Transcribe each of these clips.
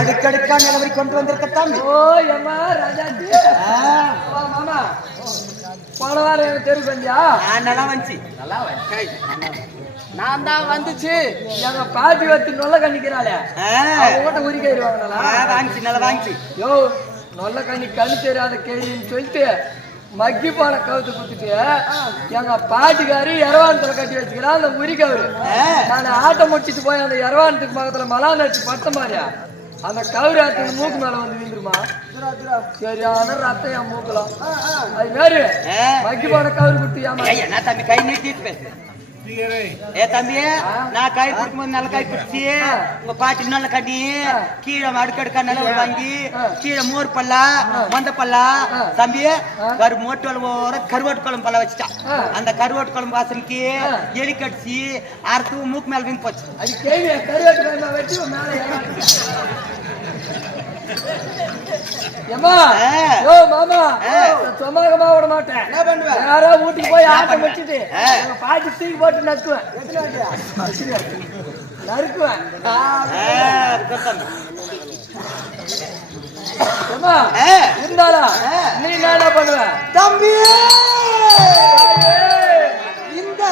அடுக்கடுக்கா நிலவரி கொண்டு வந்திருக்கத்தான். ஓ ஏமா ராஜாஜி மாமா போன வாரம் எனக்கு தெரியும் கொஞ்சா நல்லா வந்துச்சு. நல்லா நான் தான் வந்துச்சு எங்க பாட்டி வச்சு நொல்ல கண்ணிக்கிறாளே ஓட்ட உரிக்கிடுவாங்களா வாங்கிச்சு நல்லா வாங்கிச்சு. யோ நொல்ல கண்ணி கண்ணு தெரியாத கேள்வின்னு சொல்லிட்டு மக்கி பானை கவுத்து குத்துட்டு எங்க பாட்டிக்காரி இரவானத்துல கட்டி வச்சுக்கிறான் அந்த உரிக்கவரு. நான் ஆட்டை முடிச்சிட்டு போய் அந்த இரவானத்துக்கு பக்கத்துல மலாந்து அடிச்சு பட்ட மாதிரியா அந்த கவுரு ஆத்து மூக்கு மேல வந்து விழுந்துருமா சரியான ரத்தம் என் மூக்கலாம். அது மாதிரி மக்கி பானை கவுரு குத்தியாமா தம்பி கை நீட்டிட்டு பேசு. ஏ தம்பி நான் கை குடுக்கும்போது நல்ல கை குடிச்சு உங்க பாட்டி நல்ல கட்டி கீழே அடுக்கடுக்கா நல்ல வாங்கி கீழே மோர் பல்லா மந்த பல்லா தம்பி மோட்டு கருவாட்டு குழம்பு பல்ல வச்சுட்டா. அந்த கருவாட்டு குழம்பு வாசனைக்கு எலி கடிச்சு அறுத்து மூக்கு மேல வீங்க போச்சு. அது கேள்வி கருவாட்டு குழம்பு வச்சு மேல மாமா சும்மாகமா விட மாட்டேன். என்ன பண்ணுவேன் யாரோ வீட்டுக்கு போய் ஆட்டம் வச்சுட்டு பாட்டி தூக்கி போட்டு நக்குவேன் நறுக்குவேன். இருந்தாலும் நீ என்ன பண்ணுவேன் தம்பி இந்த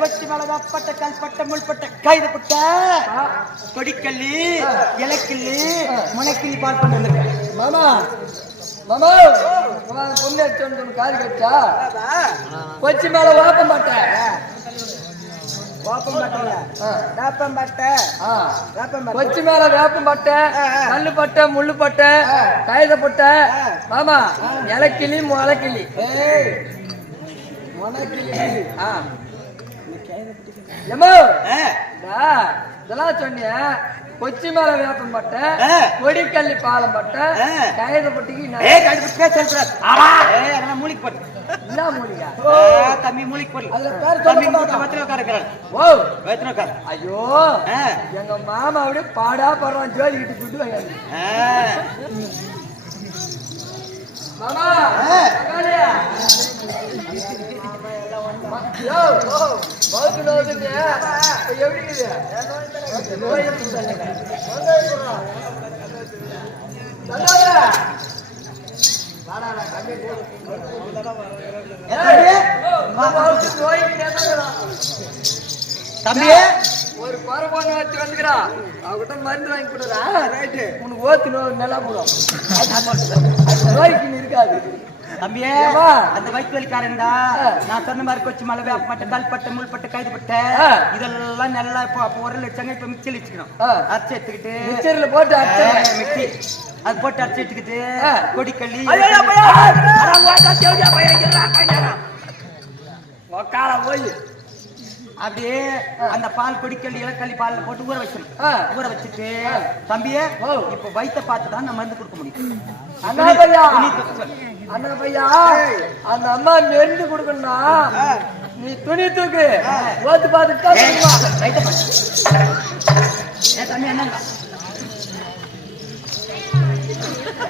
கொச்சி மிளகாப்பட்ட கல்பட்ட முள்பட்ட கைதப்பட்ட கொடிக்கல்லி இலக்கில்லி முனைக்கில்லி பார்த்து வந்திருக்கேன். மாமா மாமா பொண்ணு எடுத்து காது கட்டா கொச்சி மேல வாப்ப மாட்டேன் கொச்சி மேல வேப்பம் பட்டை கல்லு பட்டை முள்ளு பட்டை காகித பட்டை மாமா இலக்கிளி முளைக்கிளி இதெல்லாம் சொன்னிய கொச்சி மேல வேப்பம் பட்டை கொடிக்கல்லி பாலம் பட்டை காகித பட்டிக்கு மூலிக்கு போட்டு என்ன மூலிகா தம்பி மூலிக்கு போட்டு அதுல பேர் ஓ ஐயோ எங்க மாமா அப்படியே பாடா பாடுறான் ஜோதிக்கிட்டு கூட்டு வாங்க மாமா தம்பி ஒரு பரவான வச்சு வந்துக்கிறா அவகிட்ட மருந்து வாங்கி கொடுறா ரைட்டு உனக்கு ஓத்து நல்லா போடும் நோய்க்கு இருக்காது தம்பியே அந்த வயிற்று வலிக்காரன் நான் சொன்ன மாதிரி கொச்சி மலை வேப்பப்பட்ட கல்பட்ட முள்பட்ட கைதுப்பட்ட இதெல்லாம் நல்லா இப்போ ஒரு லட்சங்க இப்ப மிக்சியில் வச்சுக்கணும் அரைச்சி எடுத்துக்கிட்டு மிக்சர்ல போட்டு மிக்சி அது போட்டு அரைச்சி எடுத்துக்கிட்டு கொடிக்கல்லி போய் அப்படியே அந்த பால் கொடிக்கல்லி இலக்கல்லி பால்ல போட்டு ஊற வச்சிருக்கேன். ஊற வச்சுட்டு தம்பியே இப்ப வயிற்ற பார்த்து தான் நான் மருந்து கொடுக்க முடியும். அண்ணா பையா அந்த அம்மா மருந்து கொடுக்கணும்னா நீ துணி தூக்கு ஓத்து பார்த்துட்டா தம்பி என்ன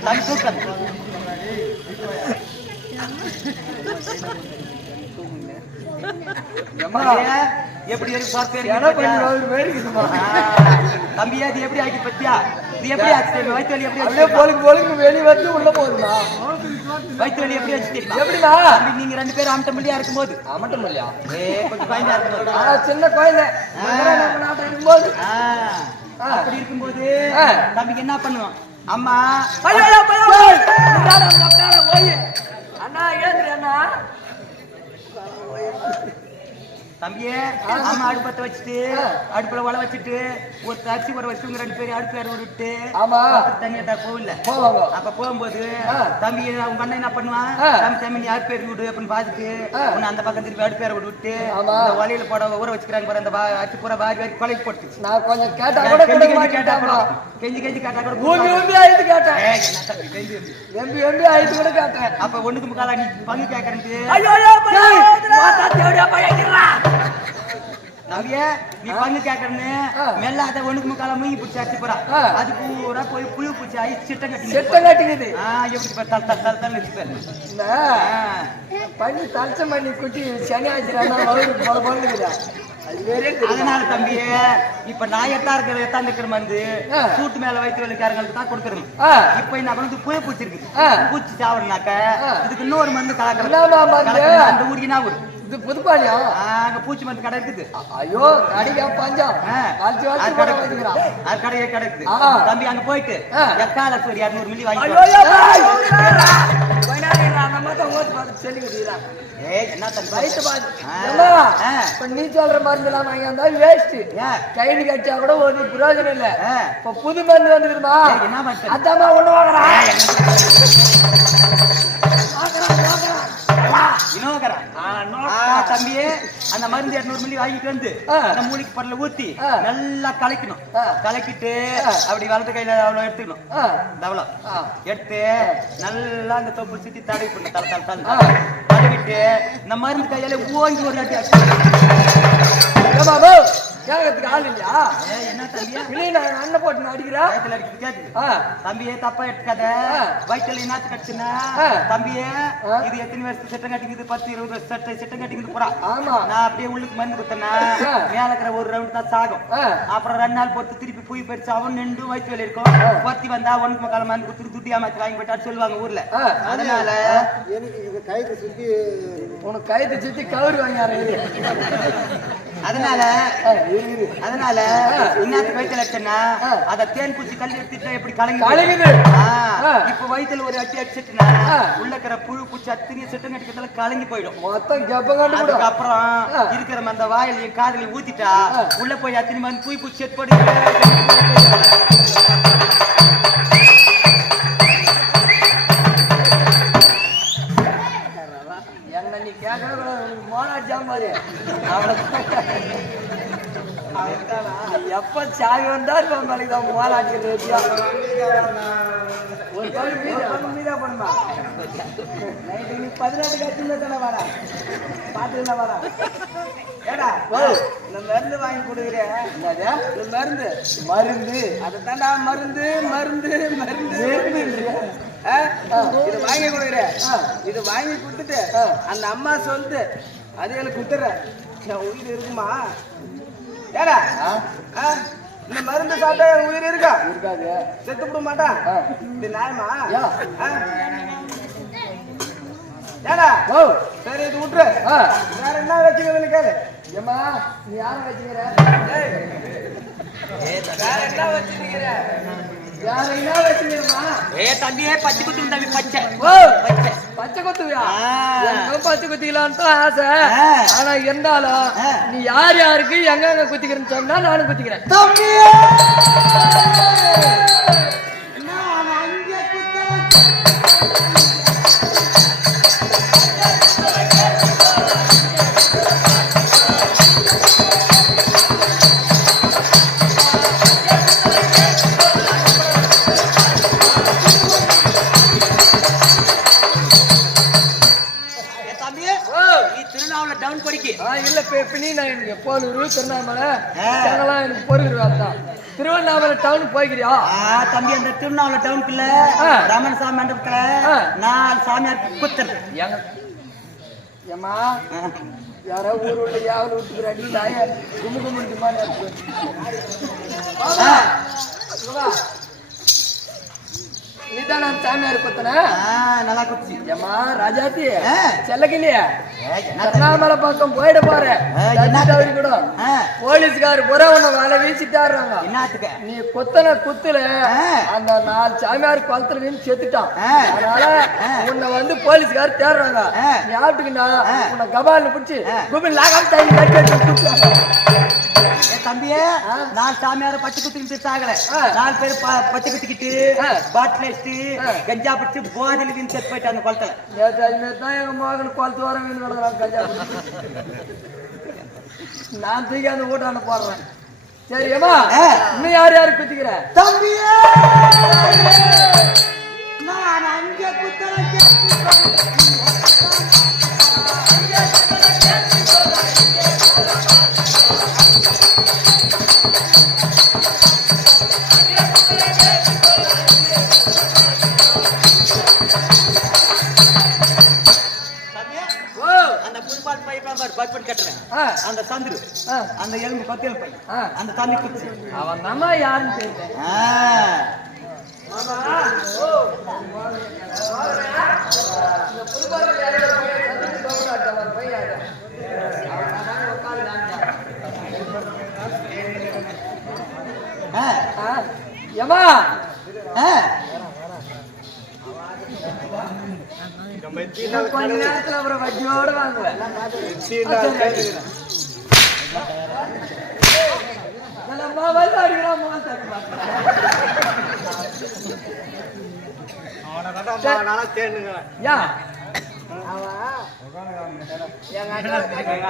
தம்பி தூக்க எப்படி தம்பியா இது எப்படி ஆக்கி பத்தியா இது எப்படி ஆச்சு வயிற்று வலி எப்படி பொழுது வெளி வந்து உள்ள போதுமா வயிற்று வலி எப்படி ஆச்சு எப்படிமா நீங்க ரெண்டு பேரும் அமட்டம் மல்லியா இருக்கும்போது அமட்டம் மல்லியா கொஞ்சம் குழந்தையா இருக்கும்போது சின்ன குழந்தை இருக்கும்போது அப்படி இருக்கும்போது தம்பிக்கு என்ன பண்ணுவோம் அம்மா அண்ணா ஏந்திர அண்ணா தம்பியே அம்மா அடுப்பத்தை வச்சுட்டு அடுப்புல உல வச்சுட்டு ஒரு அரிசி ஒரு வச்சு ரெண்டு பேரும் அடுப்பு வேற விட்டு தண்ணியா போகல அப்ப போகும்போது தம்பி உங்க அண்ணன் என்ன பண்ணுவான் தம்பி நீ அடுப்பு பேர் விடு அப்படின்னு பாத்துட்டு உன்னை அந்த பக்கம் திருப்பி அடுப்பு வேற விட்டு வலையில போட ஊற வச்சுக்கிறாங்க பாரு அந்த அரிசி பூரா வாரி வாரி கொலைக்கு போட்டு நான் கொஞ்சம் கேட்டா கூட கேட்டா கூட கெஞ்சி கெஞ்சி கேட்டா கூட கேட்டேன் ஆயிட்டு கூட கேட்டேன் அப்ப ஒண்ணுக்கு முக்கால நீ பங்கு கேட்கறது நவிய நீ பங்கு கேட்கறன்னு மெல்ல அதை ஒண்ணுக்கு முக்கால மூங்கி பிடிச்சி அடிச்சு போறா அது பூரா போய் புழு பிடிச்சி ஆகி சிட்டம் கட்டிக்குது எப்படி தல் தல் தல் தல் வச்சுப்பாரு பண்ணி தலச்ச பண்ணி குட்டி சனி ஆச்சுடா அதனால தம்பியே இப்ப நான் எத்தான் இருக்கிற வந்து சூட்டு மேல வயிற்று வலிக்காரங்களுக்கு தான் கொடுக்கறது இப்ப என்ன பண்ணது புய பூச்சி இருக்குது பூச்சி சாவறனாக்க இதுக்கு இன்னொரு மருந்து கலக்கலாம் அந்த ஊருக்கு நான் ஊரு இது புதுப்பாளியா அங்க பூச்சி மருந்து கடை இருக்குது ஐயோ கடைக்கா பஞ்சம் கடையே கிடைக்குது தம்பி அங்க போயிட்டு எக்கால சரி 200 மில்லி வாங்கி நீ சொல்ற மருந்து எல்லாம் வாங்கி வந்தா வேஸ்ட் கைது கட்சா கூட ஒரு பிரயோஜனம் இல்ல இப்ப புது மருந்து வந்துருக்குமா அதாமா ஒண்ணு வாங்குறான் தம்பியே அந்த மருந்து 200 மில்லி வாங்கிட்டு வந்து அந்த மூலிக்கு படல ஊத்தி நல்லா கலக்கணும் கலக்கிட்டு அப்படி வலது கையில அவ்வளவு எடுத்துக்கணும் அவ்வளவு எடுத்து நல்லா அந்த தொப்பு சுத்தி தடவி பண்ணு தடவிட்டு இந்த மருந்து கையால ஓங்கி ஒரு அடி கேட்கறதுக்கு ஆள் இல்லையா? என்ன தம்பியா இல்லையே நான் அண்ணன் போட்டு அடிக்கிறா தம்பியே தப்பா எடுக்காத வயிற்றுல என்னத்து கட்டுச்சுன்னா தம்பியே இது எத்தனை வருஷம் சட்டம் கட்டிக்குது 10-20 வருஷம் சட்டம் கட்டிக்குது போறா. ஆமா நான் அப்படியே உள்ளுக்கு மருந்து குத்தனா மேல இருக்கிற ஒரு ரவுண்ட் தான் சாகும். அப்புறம் 2 நாள் பொறுத்து திருப்பி போய் போயிடுச்சு. அவன் நின்று வயிற்று வேலை இருக்கும். பொத்தி வந்தா 1 முக்கால் மருந்து குத்துட்டு துட்டி ஏமாத்தி வாங்கி போயிட்டாரு சொல்லுவாங்க ஊர்ல. அதனால எனக்கு கைது சுத்தி உனக்கு கைது சுத்தி கவுரு வாங்கியாரு. அதனால இன்னத்துக்கு வயிற்றுல அடிச்சேன்னா அத தேன் பூச்சி கல் எடுத்துட்டா எப்படி கலங்குது. இப்ப வயிற்றுல ஒரு அட்டி அடிச்சுட்டுனா உள்ள இருக்கிற புழு பூச்சி அத்தனை சட்டம் கட்டிக்கிறதுல கலங்கி போயிடும். மொத்தம் கெப்ப அப்புறம் இருக்கிற அந்த வாயில என் காதல ஊத்திட்டா உள்ள போய் அத்தனை மருந்து பூய் பூச்சி செட் போட்டு நீ கேட்க மோனா ஜாம்பாரு எப்ப சாவி வந்தா உங்களுக்கு தான் மோலாட்டிக்கிறது மீதா பண்ணுமா 18 கட்டில தானே வர பாத்துல வர ஏடா இந்த மருந்து வாங்கி கொடுக்குறேன். இந்த மருந்து மருந்து அதுதான்டா மருந்து மருந்து மருந்து இது வாங்கி கொடுக்குறேன். இது வாங்கி கொடுத்துட்டு அந்த அம்மா சொல்லுது அது எனக்கு கொடுத்துற உயிர் இருக்குமா? ஏடா இந்த மருந்து சாப்பிட்டா எனக்கு உயிர் இருக்கா? இருக்காது. செத்து விட மாட்டான். இது நியாயமா? ஏடா சரி இது விட்டுரு. வேற என்ன வச்சுக்கிறேன்னு கேளு. ஏமா நீ யாரும் வச்சுக்கிற? வேற என்ன வச்சுக்கிற? யார என்ன வச்சுக்கிறமா? தம்பியே பச்சை குத்து தம்பி பச்சை பச்சை குத்துவியா? பச்சை குத்திக்கலான்னு ஆசை. ஆனா இருந்தாலும் நீ யார் யாருக்கு எங்க குத்திக்கிறேன்னு சொன்னா நானும் குத்திக்கிறேன். தம்பியே போலூர் திருவண்ணாமலை எனக்கு பொருள் திருவண்ணாமலை டவுன் போய்கிறியா? தம்பி அந்த திருவண்ணாமலை டவுனுக்குள்ள ரமண சாமி மண்டபத்துல 4 சாமியார் குத்துறது. ஏமா யாரோ ஊர் உள்ள யாவது விட்டுக்கிறாடி தாய கும்பு கும்பிட்டுமா நீதான் நான் சாமியார் குத்தன நல்லா குச்சி. ஏமா ராஜாத்தி செல்லக்கில்லையா திருவண்ணாமலை பக்கம் போயிட பாரு கூட போலீஸ்காரு புற உன்னை வலை வீசிட்டாருங்க. என்னத்துக்கு நீ குத்தன குத்துல அந்த 4 சாமியார் குளத்துல வீண் செத்துட்டான். அதனால உன்னை வந்து போலீஸ்காரு தேடுறாங்க. நீ ஆட்டுக்குண்டா உன்னை கபால்னு பிடிச்சி கும்பில் லாகாம தண்ணி கட்டி தம்பியே 4 சாமியார பச்சை குத்திக்கிட்டு சாகல 4 பேர் பச்சை குத்திக்கிட்டு பாட்டில் வச்சுட்டு கஞ்சா பிடிச்சி போதில் வீண் செத்து போயிட்டு அந்த குளத்துல. தான் எங்க மகன் குளத்து வர வீண் கிடக்குறான் கஞ்சா நான் தூக்கி அந்த ஓட்டான போடுறேன். சரியாமா இன்னும் யார் யாரு குத்திக்கிற? தம்பியே நான் அங்கே குத்தல அந்த சந்துரு அந்த எலும்பு பத்தியல் பையன் அந்த தண்ணி குச்சி அவன் நம்ம யாருன்னு தெரியல. ஏமா கொஞ்ச நேரத்துல அப்புறம் வட்டியோட வாங்குவேன்.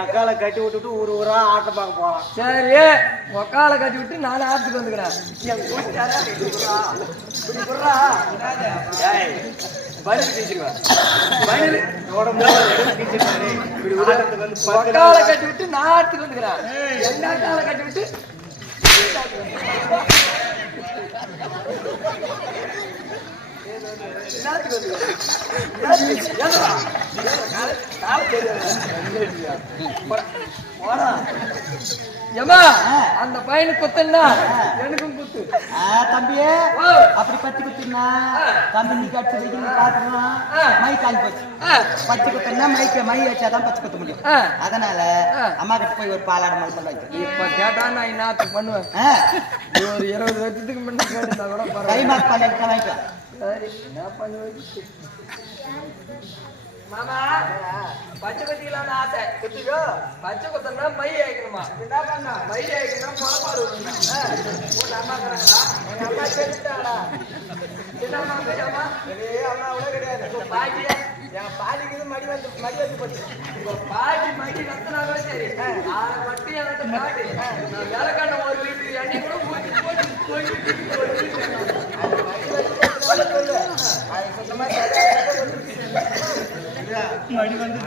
அக்கால கட்டி விட்டுட்டு ஊர் ஊரா ஆட்டம் பார்க்க போலாம். சரி ஒக்கால கட்டி விட்டு நானும் ஆட்டுக்கு வந்துக்கிறேன். பணியில் பேசிடுவேன். காலை கட்டி விட்டு நாட்டுக்கு வந்துக்கிறேன் என்ன காலை கட்டி விட்டு அந்த பையனுக்கு குத்துனா எனக்கும் குத்து தம்பியே அப்படி பத்தி குத்துனா தம்பி நீ கட்டு வைக்கணும் பாத்துக்கலாம் மை கால் போச்சு பச்சை குத்துனா மை வச்சாதான் பச்சை குத்த முடியும் அதனால அம்மா கிட்ட போய் ஒரு பாலாடு மலை பண்ண வைக்க இப்ப கேட்டா நான் என்ன பண்ணுவேன் ஒரு 20 வருஷத்துக்கு முன்ன கேட்டா கூட கை மார்க் பண்ணி வாங்கிக்கலாம் என்ன பண்ணுவேன் மாமா பச்சை குத்திக்கலாம்னு ஆசை குத்திக்கோ பச்சை குத்தனா மை ஆயிக்கணுமா என்ன பண்ணா மை ஆயிக்கணும் பொழப்பாடு உன் அம்மா இருக்கிறாங்களா எங்க அம்மா தெரிஞ்சுட்டாங்களா என்னம்மா பெரியம்மா அம்மாவோட கிடையாது பாட்டி என் பாட்டிக்கு மடி வந்து போச்சு இப்போ பாட்டி மடி கத்துனாவே சரி நான் மட்டும் எனக்கு பாட்டி நான் வேலைக்கான ஒரு வீட்டுக்கு எண்ணெய் கூட ஊற்றி போட்டு ஒரு வீட்டுக்கு மடி வந்து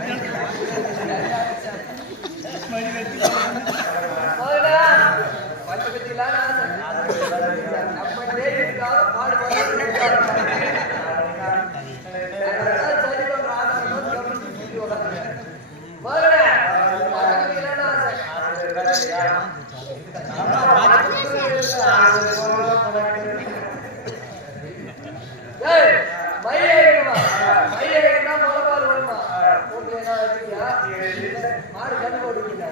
மாடு கண்ணு போடுவீங்க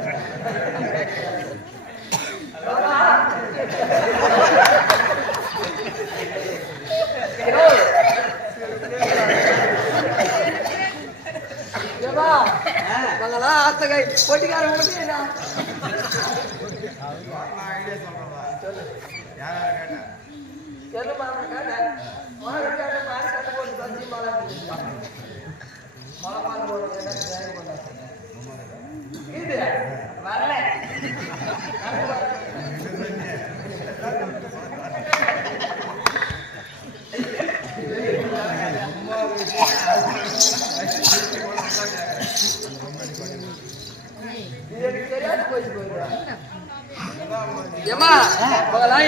ஆத்தகை பொட்டிக்காரன் இது வரல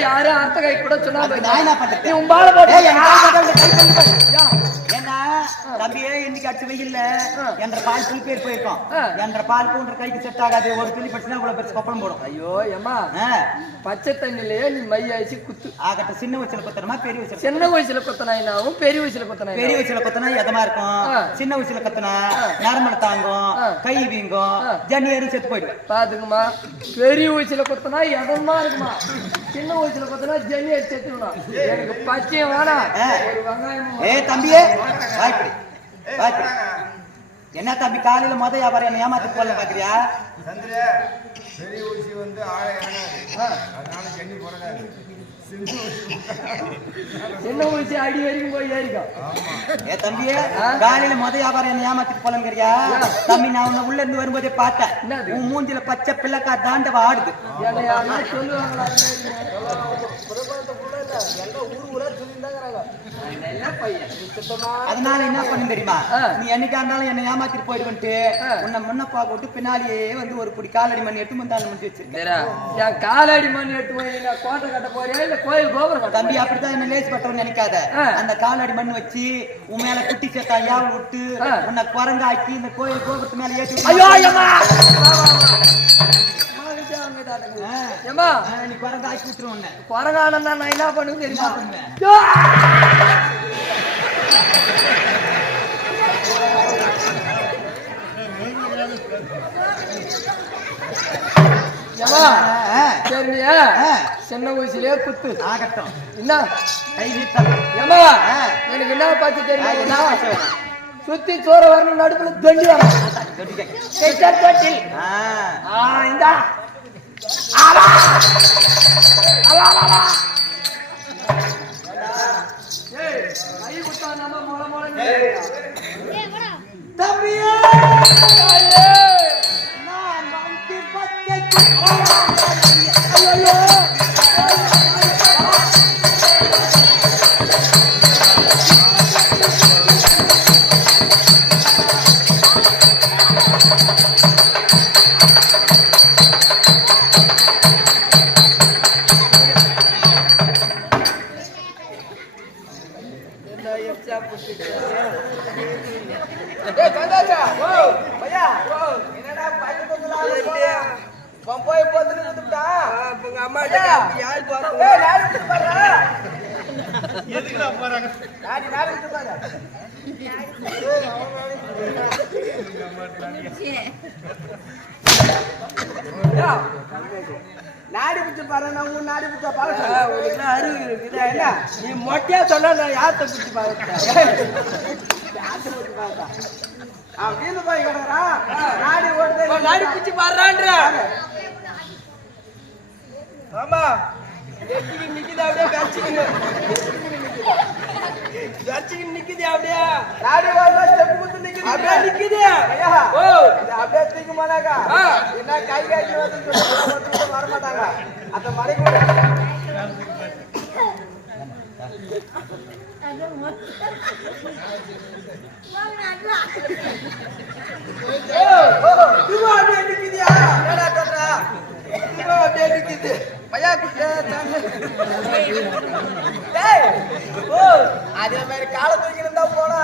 யாரும் அர்த்த கை கூட சொன்னாங்க தம்பியே இன்னைக்கு அடிச்சு வெயில்ல என்ற பால் துளி பேர் போயிருக்கோம் என்ற பால் போன்ற கைக்கு செட் ஆகாது ஒரு துளி பட்டுனா இவ்வளவு பெருசு கொப்பளம் போடும். ஐயோ ஏமா பச்சை தண்ணிலேயே நீ மையாச்சு குத்து ஆகட்டும். சின்ன வயசுல கொத்தனமா பெரிய வயசுல சின்ன வயசுல கொத்தனாயினாவும் பெரிய வயசுல கொத்தனா பெரிய வயசுல கொத்தனா எதமா இருக்கும். சின்ன வயசுல கொத்தனா நரம்பல தாங்கும், கை வீங்கும், ஜன்னி செத்து போயிடும். பாத்துக்குமா பெரிய வயசுல கொத்தனா எதமா இருக்குமா, சின்ன வயசுல கொத்தனா ஜன்னி செத்துடும். எனக்கு பச்சையும் வேணாம் வெங்காயம். தம்பியே வாய்ப்படி வாய்ப்படி. என்ன தம்பி காலையில மொத வியாபாரம் என்ன ஏமாத்தி போல பாக்குறியா? பெரிய ஊசி வந்து ஆழ இறங்காது, அதனால ஜன்னி போடாது. சின்ன ஊசி அடி வரைக்கும் போய் ஏறிக்கும். தம்பியே காலையில மொத வியாபாரம் என்ன ஏமாத்திட்டு போலங்கிறியா? தம்பி நான் உன்னை உள்ள இருந்து வரும்போதே பார்த்தேன். உன் மூஞ்சில பச்சை பிள்ளைக்கா தாண்டவ ஆடுது. சொல்லுவாங்களா அதனால என்ன பண்ணு தெரியுமா, நீ என்னைக்கா இருந்தாலும் என்ன ஏமாத்திட்டு போயிடுவன்ட்டு உன்னை முன்ன பாக்க பின்னாலேயே வந்து ஒரு குடி காலடி மணி 8 மணி முடிச்சு வச்சிருக்கேன். காலடி மணி 8 மணி கோட்டை கட்ட போறியா இல்ல கோயில் கோபுரம்? தம்பி அப்படித்தான் என்ன லேஸ் பட்டவன் நினைக்காத. அந்த காலடி மண் வச்சு உன் மேல குட்டி சேர்த்தா யாவல் விட்டு உன்னை குரங்காக்கி இந்த கோயில் கோபுரத்து மேல ஏற்றி நீ குரங்காக்கி விட்டுருவோம். குரங்கான நான் என்ன பண்ணுவேன் தெரியுமா? சரியா சின்ன வயசுலயே குத்து ஆகட்டும். என்ன கை வீட்டா எனக்கு என்ன பார்த்து தெரியுமா? சுத்தி சோற வரணும், நடுப்புல தொண்டி வரணும். எதுக்குடா போறாங்க நாடி பிடிச்சு பாரு நான் உன் நாடி பிடிச்சா பாரு அறிவு இருக்குது என்ன நீ மொட்டையா சொன்னா நான் யார்த்த பிடிச்சு பாருங்க வீடு போய் கிடக்குறா நாடி ஓடுது நாடி பிடிச்சு பாடுறான்ற ஆமா நிக்குது அப்படியே கட்சிக்கு நிக்குது அப்படியே நாடி ஓடுற ஸ்டெப் குத்து நிக்குது அப்படியே நிக்குது ஓ அப்படியே தூக்கி மாட்டாங்க என்ன கை காய்ச்சி வந்து வர மாட்டாங்க அந்த மலைக்கு அதே மாதிரி காலத்துக்கு இருந்தா போனா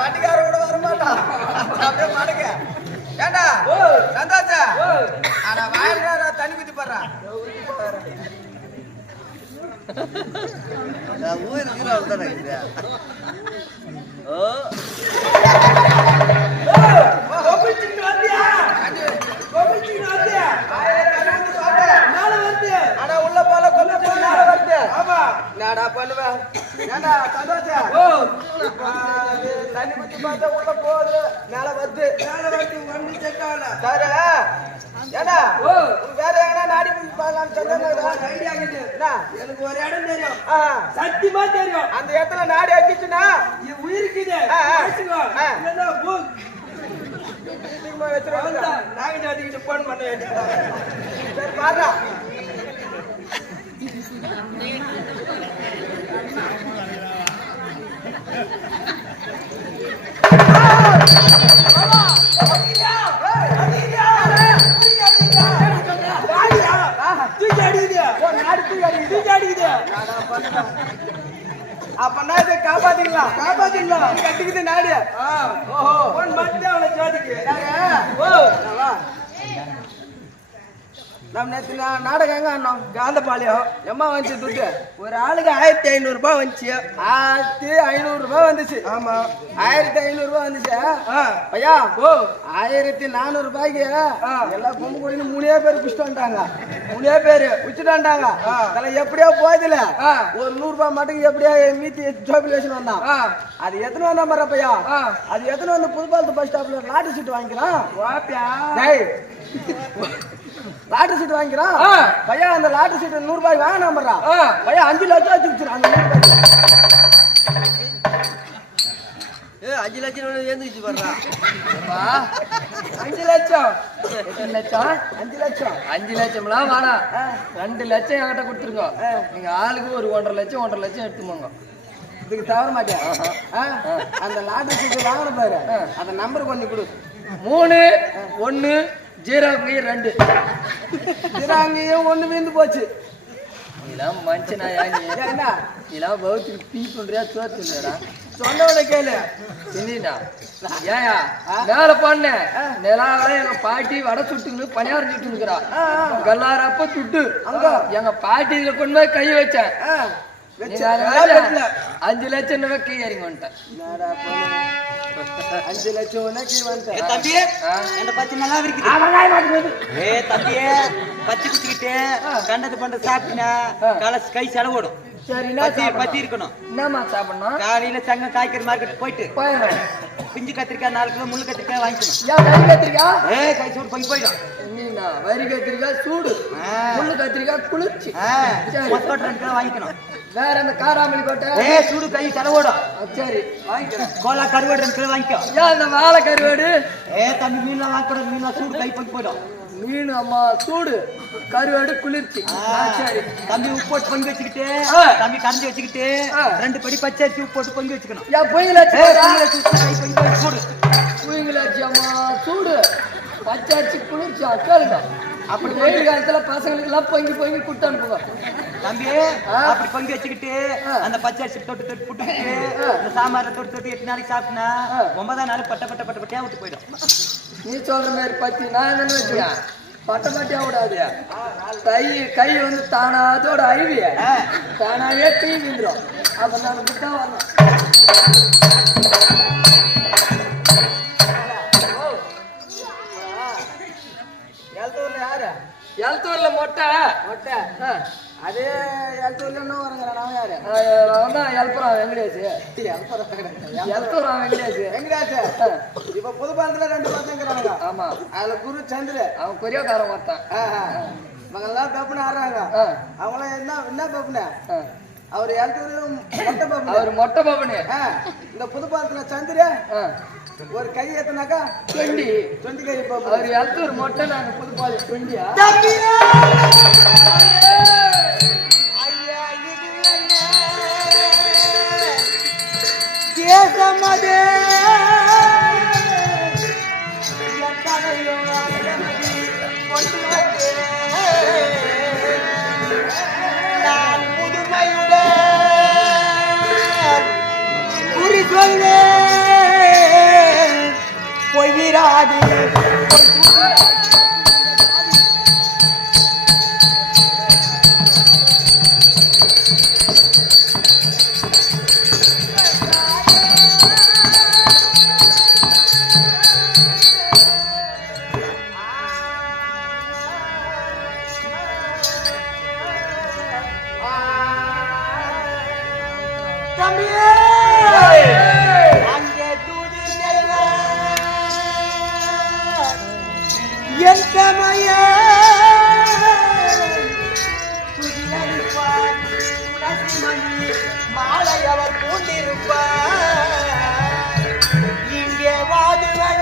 வண்டிக்கார கூட வர மாட்டான் அப்படியே மாடுங்க ஏண்டா சந்தாச்சா ஆனா வாயில தண்ணி குத்தி போடுறான் உள்ள போல நாடா பண்ணுவேன் ஏண்டா சந்தோஷா தண்ணி குத்தி பார்த்தா உள்ள போகுது மேல வருது ஒண்ணு செக்கான சரி ஏண்டா வேற எங்கன்னா நாடி பிடிச்சி பார்க்கலாம் ஐடியா எனக்கு ஒரு இடம் தெரியும் சத்தியமா தெரியும் அந்த இடத்துல நாடி அடிச்சுன்னா உயிருக்குது நாகஜாதிக்கிட்ட போன் பண்ண வேண்டியது சரி பாரு அப்பனா இதை காப்பாத்திக்கலாம் கட்டிக்குது நாடு மட்டும் அவளை ஜாதிக்கு நம்ம நேற்று நாடகம் காந்தபாளையம் எம்மா வந்துச்சு துட்டு ஒரு ஆளுக்கு 1500 ரூபாய் வந்துச்சு 1500 ரூபாய் வந்துச்சு ஆமா 1500 ரூபாய் வந்துச்சு ஐயா 1400 ரூபாய்க்கு எல்லாம் பொம்பு கூடின்னு 3 பேர் குடிச்சிட்டு வந்துட்டாங்க 3 பேர் குடிச்சுட்டாண்டாங்க அதெல்லாம் எப்படியோ போயதுல ஒரு 100 ரூபாய் மட்டும் எப்படியா மீத்தி ஜோபிலேஷன் வந்தான் அது எத்தனை வந்தா மாதிரி பையா அது எத்தனை வந்து புதுப்பாலத்து பஸ் ஸ்டாப்ல லாட்டரி சீட் வாங்கிக்கலாம் லாட்டரி சீட் வாங்கிக்கிறான் பையா அந்த லாட்டரி சீட் 100 ரூபாய் வாங்கினா பண்றான் பையா 5 லட்சம் வச்சுருச்சு அந்த 5 லட்சம் ஏந்துச்சு பண்றான் 5 லட்சம் 5 லட்சம் 5 லட்சம்லாம் வேணாம் 2 லட்சம் என்கிட்ட கொடுத்துருக்கோம் நீங்க ஆளுக்கு ஒரு 1.5 லட்சம் எடுத்துமோங்க இதுக்கு தவற மாட்டேன் அந்த லாட்டரி சீட் வாங்கின பாரு அந்த நம்பர் கொஞ்சம் கொடு 3 1 0 2 1 வீந்து போச்சு இதெல்லாம் மனுஷனா என்ன இதெல்லாம் பௌத்துக்கு பீ பண்றியா தோத்துடா சொன்னவனை கேளு இல்லைண்ணா ஏயா மேல பண்ண நிலாவில எங்க பாட்டி வடை சுட்டுன்னு பணியாரம் சுட்டுங்கிறா எல்லாரப்ப சுட்டு அங்க எங்க பாட்டி இதுல கொண்டு போய் கை வச்சேன் 5 லட்சம் கை இறங்கி வந்துட்டேன் 5 லட்சம் தம்பி என்ன பத்தி நல்லா இருக்குது தம்பி பத்தி குத்திக்கிட்டு கண்டது பண்ற சாப்பிட்டா கலசி கை செலவோடும் சரி பத்தி இருக்கணும் என்னமா சாப்பிடணும் காலையில சங்கம் காய்கறி மார்க்கெட் போயிட்டு பிஞ்சு கத்திரிக்காய் 4 கிலோ முள்ளு கத்திரிக்காய் வாங்கிக்கணும் வரி கத்திரிக்காய் கை சூடு போய் போயிடும் வரி கத்திரிக்காய் சூடு முள்ளு கத்திரிக்காய் குளிர்ச்சி 2 கிலோ வாங்கிக்கணும் வேற அந்த காராமணி கோட்டை சூடு கை செலவோடும் சரி வாங்கிக்கிறேன் கோலா கருவாடு 2 கிலோ வாங்கிக்கோ ஏன் அந்த வாழை கருவாடு தம்பி மீன்லாம் வாங்கக்கூடாது மீன்லாம் சூடு கை போய் போயிடும் மீன் அம்மா சூடு கருவாடு குளிர்ச்சி சரி தம்பி உப்பு போட்டு பொங்கி வச்சுக்கிட்டு தம்பி கரைஞ்சி வச்சுக்கிட்டு 2 படி பச்சை அரிசி உப்பு போட்டு பொங்கி வச்சுக்கணும் ஏன் பொங்கல கை பொங்கி சூடு தூங்கலாச்சியம்மா சூடு பச்சாச்சி குளிர்ச்சா கேளுங்க அப்படி வெயில் காலத்துல பசங்களுக்கு எல்லாம் பொங்கி பொங்கி குட்டு அனுப்புங்க தம்பி அப்படி பங்கு வச்சுக்கிட்டு அந்த பச்சரிசி தொட்டு தொட்டு புட்டுக்கிட்டு இந்த சாம்பார்ல தொட்டு தொட்டு 8 நாளைக்கு சாப்பிட்டா 9ஆம் நாள் பட்டப்பட்டியா விட்டு போயிடும். நீ சொல்ற மாதிரி பத்தி நான் என்ன வச்சுக்கேன் பட்டப்பட்டியா விடாது கை வந்து தானாதோட அழிவிய தானாவே தீ விந்துடும் அப்ப நான் விட்டா வரணும். எழுத்தூர்ல மொட்டை அதே எழுத்தூர்ல என்ன வருங்க அவன் யாரு எழுப்புறான் வெங்கடேஷ் எழுத்துறான் வெங்கடேஷ் இப்ப புதுப்பாலத்துல 2 பசங்கிறாங்க. ஆமா அதுல குரு சந்திர அவன் கொரியோக்காரன் ஒருத்தான் இவங்கெல்லாம் பெப்புன்னு ஆடுறாங்க. அவங்களாம் என்ன பெப்புன அவர் எழுத்தூர்ல மொட்டை பெப்பு அவர் மொட்டை பாபனு இந்த புதுப்பாலத்துல சந்திர ஒரு கை ஏத்தனாக்கா 20 கை பாபு அவர் எழுத்தூர் மொட்டை நாங்க புதுப்பாலி 20யா தேசமதே நான் புதுமையுடன் குறி சொல்லே பொய்யிராது மாலையவர் பூண்டிருப்பார் இங்கே வாதுவர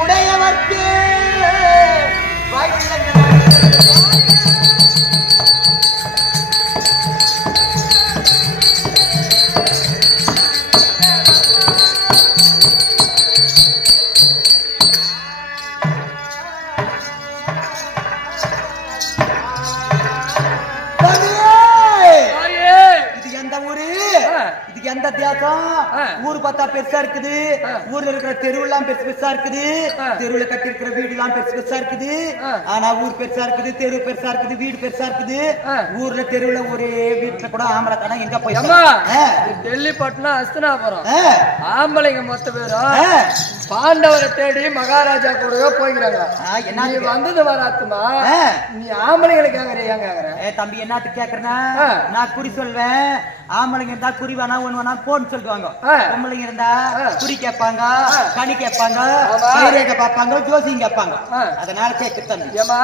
உடையவர்க்கு எந்த தேசம் ஊரு பார்த்தா பெருசா இருக்குது. ஊர்ல இருக்கிற தெருவெல்லாம் பெருசு பெருசா இருக்குது. தெருவுல கட்டி இருக்கிற வீடு எல்லாம் பெருசு பெருசா இருக்குது. ஆனா ஊர் பெருசா இருக்குது, தெரு பெருசா இருக்குது, வீடு பெருசா இருக்குது. ஊர்ல தெருவுல ஒரே வீட்டுல கூட ஆம்பளை கடை எங்க போய் டெல்லி பட்டணம் அஸ்தனாபுரம் ஆம்பளைங்க மொத்த பேரும் பாண்டவரை தேடி மகாராஜா கூடவே போய்க்கிறாங்க. என்ன வந்தது வராத்துமா நீ ஆம்பளைங்களை கேக்குற தம்பி என்னத்துக்கு கேக்குறேன்னா நான் குறி சொல்வேன். ஆம்பளைங்க இருந்தா குறி வேணா ஒண்ணு வேணா போன்னு சொல்லுவாங்க. பொம்பளைங்க இருந்தா குறி கேட்பாங்க, கனி கேட்பாங்க, பாப்பாங்க, ஜோசியம் கேட்பாங்க. அதனால கேட்க ஏமா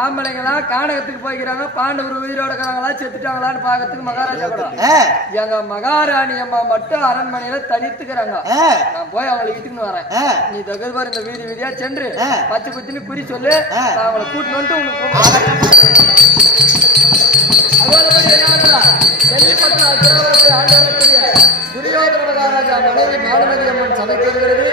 ஆம்பளைங்களா கானகத்துக்கு போய்க்கிறாங்க. பாண்டவர் உயிரோட இருக்கிறாங்களா செத்துட்டாங்களான்னு பாக்கிறதுக்கு மகாராஜா கூட எங்க மகாராணி அம்மா மட்டும் அரண்மனையில தனித்துக்கிறாங்க. நான் போய் அவங்களை இட்டுன்னு வரேன். நீ தகுதி இந்த வீதி வீதியா சென்று பச்சை குத்தின்னு குறி சொல்லு. நான் அவங்களை கூட்டின்னு வந்துட்டு உங்களுக்கு துரியோதன மகாராஜா மனைவி மாலமதி அம்மன் சபைக்கு வருகிறது.